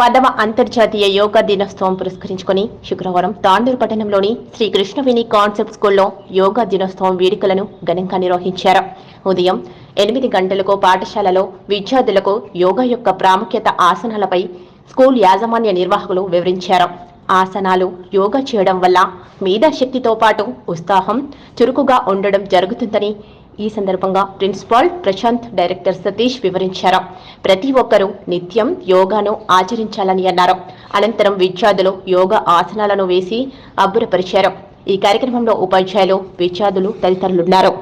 10వ అంతర్జాతీయ యోగా దినోత్సవం పురస్కరించుకుని శుక్రవారం తాండూరు పట్టణంలోని శ్రీ కృష్ణవేణి కాన్సెప్ట్ స్కూల్లో యోగా దినోత్సవం వేడుకలను ఘనంగా నిర్వహించారు. ఉదయం 8 గంటలకు పాఠశాలలో విద్యార్థులకు యోగా యొక్క ప్రాముఖ్యత ఆసనాలపై స్కూల్ యాజమాన్య నిర్వాహకులు వివరించారు. ఆసనాలు యోగా చేయడం వల్ల మేధాశక్తితో పాటు ఉత్సాహం, చురుకుగా ఉండడం జరుగుతుందని ఈ సందర్భంగా ప్రిన్సిపాల్ ప్రశాంత్, డైరెక్టర్ సతీష్ వివరించారు. ప్రతి ఒక్కరూ నిత్యం యోగాను ఆచరించాలని అన్నారు. అనంతరం విద్యార్థులు యోగా ఆసనాలను వేసి అబ్బురపరిచారు. ఈ కార్యక్రమంలో ఉపాధ్యాయులు, విద్యార్థులు తదితరులున్నారు.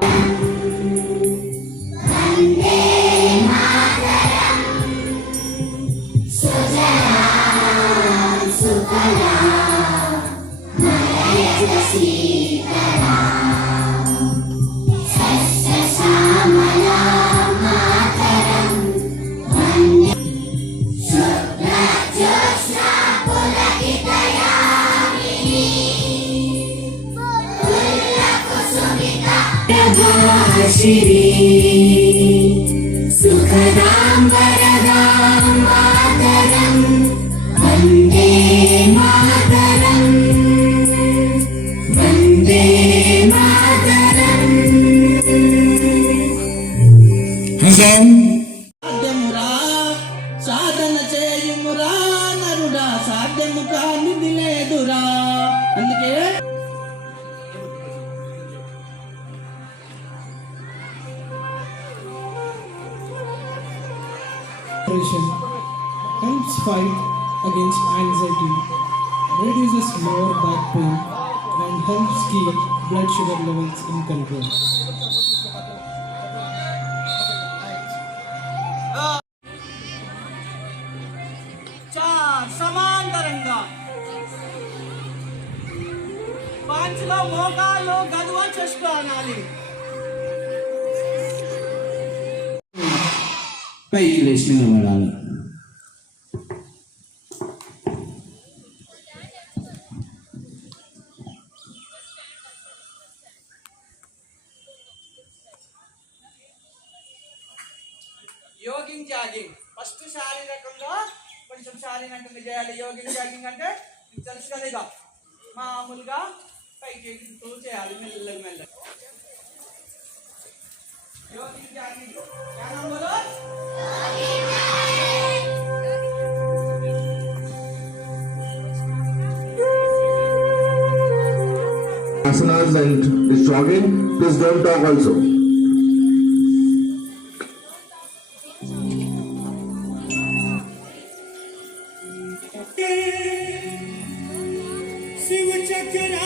సుఖదాం వరదాం మాతరం వందే మాతరం వందే మాతరం. సాధ్యమురా సాధన చేయుమురా నరుడా, సాధ్యము కానిది లేదురా. అందుకే helps fight against anxiety, reduces lower back pain, and helps keep blood sugar levels in control. సమాంతరంగా పాంచులో మోకాళ్ళు గదువ చేసుకోవాలి. పైకి లేచి నిలబడాలి. యోగింగ్ జాగింగ్ ఫస్ట్ శారీరకంగా కొంచెం శారీరకంగా చేయాలి. యోగింగ్ జాగింగ్ అంటే తెలుసు కదా, ఇక మామూలుగా పైకి ఎక్కుతూ చేయాలి మెల్లగా మెల్లగా. యోగింగ్ jogging asanas and is jogging, please don't talk also. Shiva chakra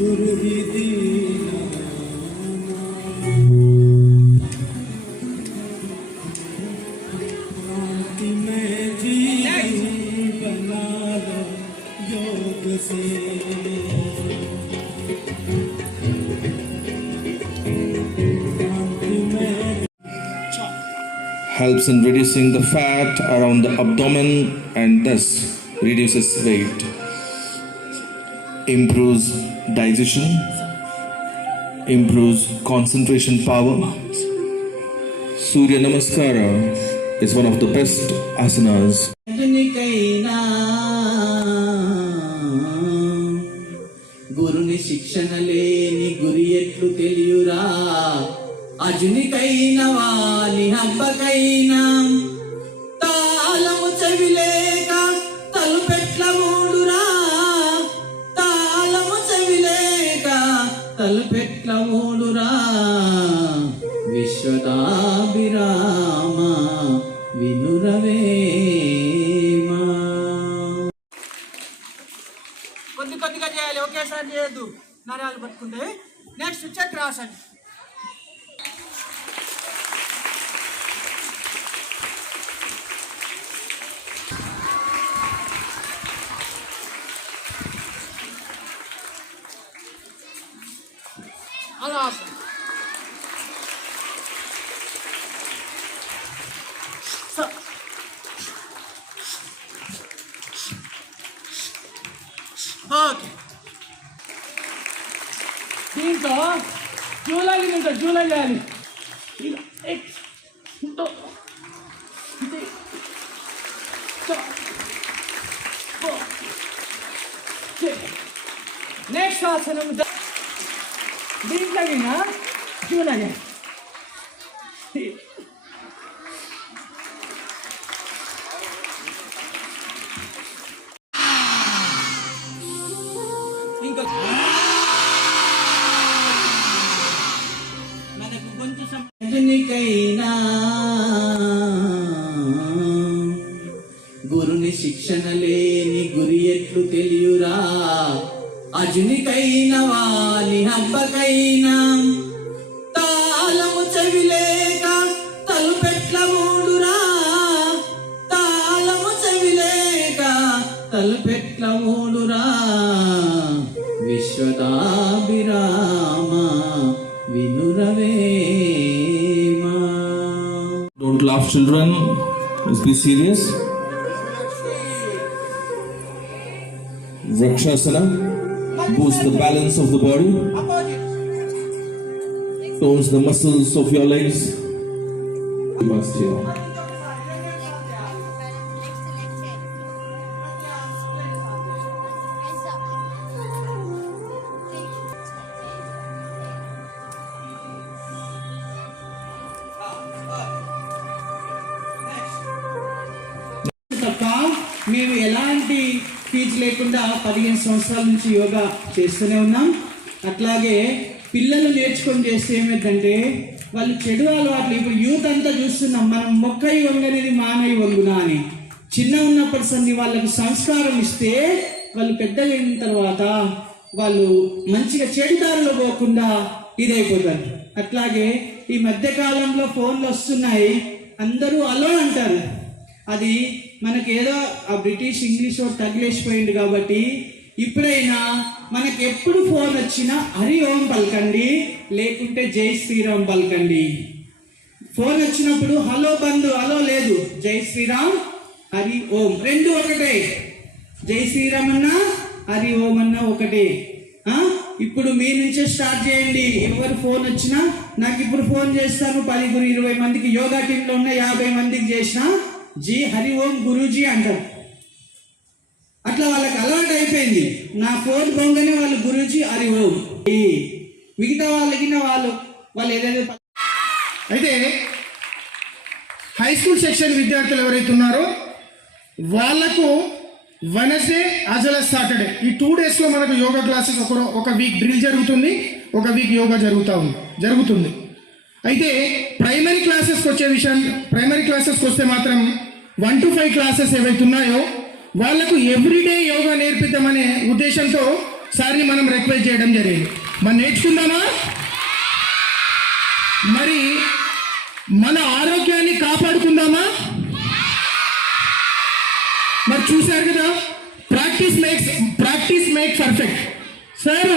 गुरु ही दीना शांति में जीवन बना लो योग से. Helps in reducing the fat around the abdomen and thus reduces weight. Improves digestion, improves concentration power. Surya Namaskara is one of the best asanas. గురుని శిక్షణ లేని గురి ఎట్లు తెలియురా, అజునికైన వాని హబ్బకైనా తాళము చెవిలేక తలుపెట్ల మూడురా, తాళము చెవిలేక తలుపెట్ల మూడురా. విశ్వదాభిరామ వినురవేమా. కొద్ది కొద్దిగా చేయాలి, ఒకేసారి చేయొద్దు. నరాలు పట్టుకుంటే next Chakrasan. Alasan. Ha. నింతో July చేయాలి. నెక్స్ట్ ఆసనం దీంట్లో జూలై ఇంకా మనకు కొంచెం అర్జునికైనా గురుని శిక్షణ లేని గురి ఎట్లు తెలియురా, అర్జునికైనా వాని హబ్బకైనా తాళము చెవిలేక తలుపెట్ల మూడురా, తాళము చెవిలేక తలుపెట్ల మూడురా, విశ్వదాభిరామ వినురవేమా. Don't laugh, children. Let's be serious. Vrikshasana boosts the balance of the body, tones the muscles of your legs. Must here. తప్ప మేము ఎలాంటి ఫీజు లేకుండా 15 సంవత్సరాల నుంచి యోగా చేస్తూనే ఉన్నాం. అట్లాగే పిల్లలు నేర్చుకొని చేస్తే ఏమైందంటే వాళ్ళు చెడు అలవాట్లు, ఇప్పుడు యూత్ అంతా చూస్తున్నాం మనం, మొక్కై వంగనేది మానై వంగునా అని. చిన్న ఉన్నప్పటి సంది వాళ్ళకి సంస్కారం ఇస్తే వాళ్ళు పెద్దగా అయిన తర్వాత వాళ్ళు మంచిగా చెడు దారిలో పోకుండా ఇదైపోతారు. అట్లాగే ఈ మధ్యకాలంలో ఫోన్లు వస్తున్నాయి, అందరూ అలో అంటారు. అది మనకేదో ఆ బ్రిటిష్ ఇంగ్లీష్ వాడు తగిలేసిపోయింది కాబట్టి ఇప్పుడైనా మనకి ఎప్పుడు ఫోన్ వచ్చినా హరి ఓం పలకండి, లేకుంటే జై శ్రీరామ్ పలకండి. ఫోన్ వచ్చినప్పుడు హలో బంధు, హలో లేదు, జై శ్రీరామ్ హరి ఓం రెండు ఒకటే. జై శ్రీరామ్ అన్నా హరి ఓం అన్నా ఒకటే. ఇప్పుడు మీ నుంచే స్టార్ట్ చేయండి. ఎవరు ఫోన్ వచ్చినా నాకు ఇప్పుడు ఫోన్ చేస్తాను, 10-20 మందికి యోగా టీంలో ఉన్న 50 మందికి చేసిన జీ హరి ఓం గురూజీ అంటారు. అట్లా వాళ్ళకి అలవాటు అయిపోయింది. నా ఫోన్ పోగానే వాళ్ళు గురూజీ హరి ఓం. మిగతా వాళ్ళకి వాళ్ళు ఏదైతే అయితే హై స్కూల్ సెక్షన్ విద్యార్థులు ఎవరైతే ఉన్నారో వాళ్లకు Wednesday as well as Saturday ఈ 2 డేస్లో మనకు యోగా క్లాసెస్ ఒక వీక్ డ్రిల్ జరుగుతుంది, ఒక వీక్ యోగా జరుగుతుంది. అయితే ప్రైమరీ క్లాసెస్కి వస్తే మాత్రం 1 to 5 క్లాసెస్ ఏవైతే ఉన్నాయో వాళ్లకు ఎవ్రీడే యోగా నేర్పిద్దామనే ఉద్దేశంతో సార్ని మనం రిక్వెస్ట్ చేయడం జరిగింది. మనం నేర్చుకుందామా? మరి మన ఆరోగ్యాన్ని కాపాడుకుందామా? మరి చూశారు కదా, ప్రాక్టీస్ మేక్ పర్ఫెక్ట్. సార్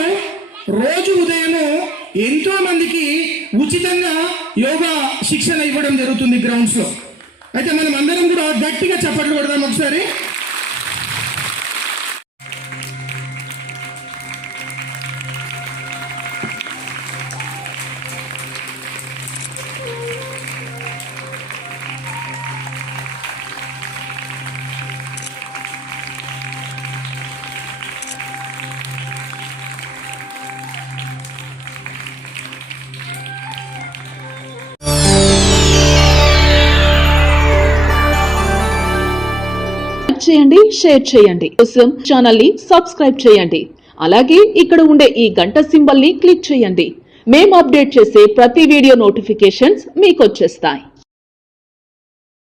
రోజు ఉదయము ఎంతో మందికి ఉచితంగా యోగా శిక్షణ ఇవ్వడం జరుగుతుంది గ్రౌండ్స్లో. అయితే మనం అందరం కూడా గట్టిగా చప్పట్లు కొడదాం ఒకసారి. చేయండి, షేర్ చేయండి, కోసం ఛానల్ ని సబ్స్క్రైబ్ చేయండి. అలాగే ఇక్కడ ఉండే ఈ గంట సింబల్ ని క్లిక్ చేయండి. మేము అప్డేట్ చేసే ప్రతి వీడియో నోటిఫికేషన్స్ మీకు వచ్చేస్తాయి.